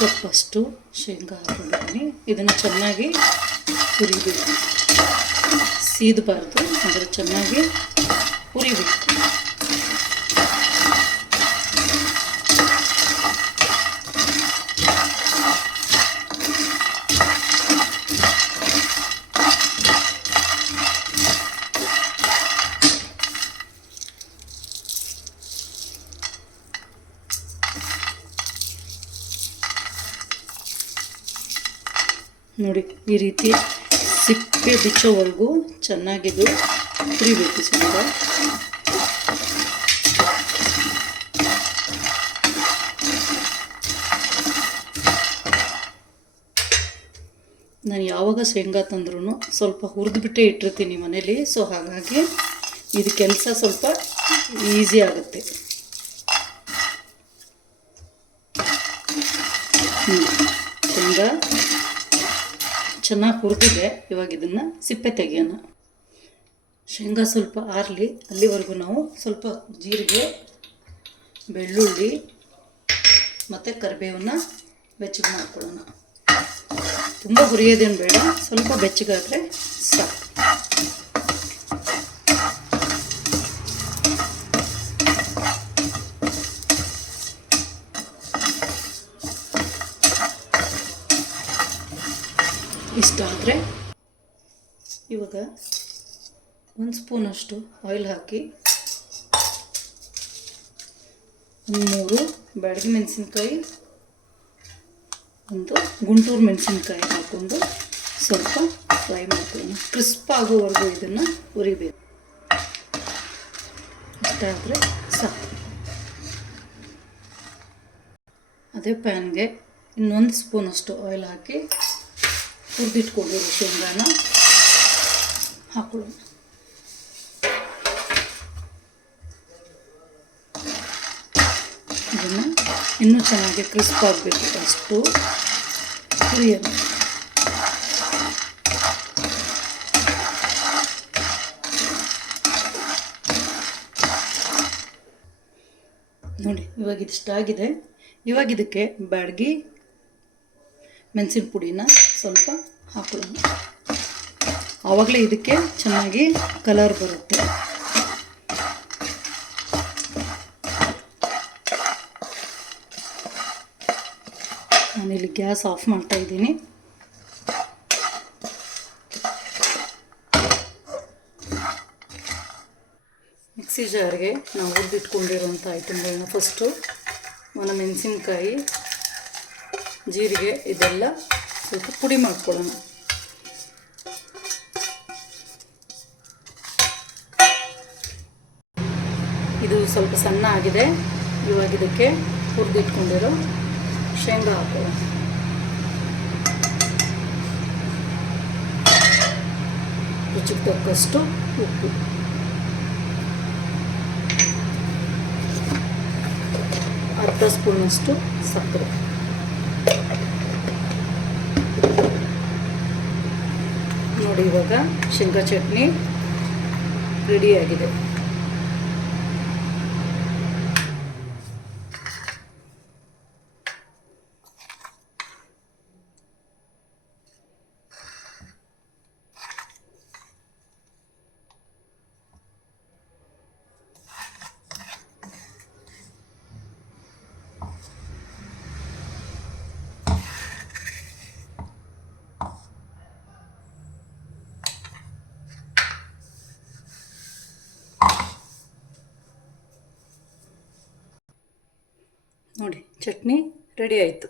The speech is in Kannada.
ಕಪ್ಪಷ್ಟು ಶೇಂಗಾ ಹಾಕೊಂಡಿದ್ದೀನಿ. ಇದನ್ನು ಚೆನ್ನಾಗಿ ಹುರಿಬೇಕು, ಸೀದಬಾರ್ದು, ಆದರೆ ಚೆನ್ನಾಗಿ ಹುರಿಬೇಕು. ನೋಡಿ, ಈ ರೀತಿ ಸಿಪ್ಪೆ ಬಿಚ್ಚೋವರೆಗೂ ಚೆನ್ನಾಗಿದು ಹುರಿಬೇಕು ಶೇಂಗಾ. ನಾನು ಯಾವಾಗ ಶೇಂಗಾ ತಂದ್ರೂ ಸ್ವಲ್ಪ ಹುರಿದ್ಬಿಟ್ಟೇ ಇಟ್ಟಿರ್ತೀನಿ ಮನೇಲಿ. ಸೊ ಹಾಗಾಗಿ ಇದು ಕೆಲಸ ಸ್ವಲ್ಪ ಈಸಿ ಆಗುತ್ತೆ. ಶೇಂಗಾ ಚೆನ್ನಾಗಿ ಹುರಿದಿದೆ. ಇವಾಗ ಇದನ್ನು ಸಿಪ್ಪೆ ತೆಗೆಯೋಣ. ಶೇಂಗಾ ಸ್ವಲ್ಪ ಆರಲಿ, ಅಲ್ಲಿವರೆಗೂ ನಾವು ಸ್ವಲ್ಪ ಜೀರಿಗೆ, ಬೆಳ್ಳುಳ್ಳಿ ಮತ್ತು ಕರಿಬೇವನ್ನ ಬೆಚ್ಚಗೆ ಮಾಡ್ಕೊಳ್ಳೋಣ. ತುಂಬ ಹುರಿಯೋದೇನು ಬೇಡ, ಸ್ವಲ್ಪ ಬೆಚ್ಚಗಾದರೆ ಸಾಕು. ಇಷ್ಟಾದರೆ ಇವಾಗ 1 ಸ್ಪೂನಷ್ಟು ಆಯಿಲ್ ಹಾಕಿ 3 ಬ್ಯಾಡಗಿ ಮೆಣಸಿನ್ಕಾಯಿ, 1 ಗುಂಟೂರು ಮೆಣಸಿನ್ಕಾಯಿ ಹಾಕ್ಕೊಂಡು ಸ್ವಲ್ಪ ಫ್ರೈ ಮಾಡ್ಕೊಳ್ಳೋಣ. ಕ್ರಿಸ್ಪ್ ಆಗೋವರೆಗೂ ಇದನ್ನು ಹುರಿಬೇಕು. ಇಷ್ಟಾದರೆ ಸಾಕು. ಅದೇ ಪ್ಯಾನ್ಗೆ ಇನ್ನೊಂದು ಸ್ಪೂನಷ್ಟು ಆಯಿಲ್ ಹಾಕಿ ಹುರಿದಿಟ್ಕೊಂಡಿರೋ ಶೇಂಗಾನ ಹಾಕೊಳ್ಳೋಣ. ಇದನ್ನು ಇನ್ನೂ ಚೆನ್ನಾಗಿ ಕ್ರಿಸ್ಪ್ ಆಗಬೇಕು, ಅಷ್ಟು ಹುರಿಯೋಣ. ನೋಡಿ, ಇವಾಗ ಇದಿಷ್ಟಾಗಿದೆ. ಇವಾಗ ಇದಕ್ಕೆ ಬ್ಯಾಡಗಿ ಮೆಣಸಿನ ಪುಡಿನ ಸ್ವಲ್ಪ ಹಾಕೊಳ್ಳೋಣ. ಆವಾಗಲೇ ಇದಕ್ಕೆ ಚೆನ್ನಾಗಿ ಕಲರ್ ಬರುತ್ತೆ. ನಾನಿಲ್ಲಿ ಗ್ಯಾಸ್ ಆಫ್ ಮಾಡ್ತಾ ಇದ್ದೀನಿ. ಮಿಕ್ಸಿ ಜಾರ್ಗೆ ನಾವು ಹುರಿದಿಟ್ಕೊಂಡಿರೋಂಥ ಐಟಮ್ಗಳನ್ನ ಫಸ್ಟು ಮೆಣಸಿನ್ಕಾಯಿ, ಜೀರಿಗೆ ಇದೆಲ್ಲ ಸ್ವಲ್ಪ ಪುಡಿ ಮಾಡ್ಕೊಳ್ಳೋಣ. ಇದು ಸ್ವಲ್ಪ ಸಣ್ಣ ಆಗಿದೆ. ಇವಾಗ ಇದಕ್ಕೆ ಹುರಿದಿಟ್ಕೊಂಡಿರೋ ಶೇಂಗಾ ಹಾಕೋಣ. ರುಚಿಗೆ ತಕ್ಕಷ್ಟು ಉಪ್ಪು, ಅರ್ಧ ಸ್ಪೂನಷ್ಟು ಸಕ್ಕರೆ. ನೋಡಿ, ಇವಾಗ ಶೇಂಗಾ ಚಟ್ನಿ ರೆಡಿಯಾಗಿದೆ. ನೋಡಿ, ಚಟ್ನಿ ರೆಡಿ ಆಯಿತು.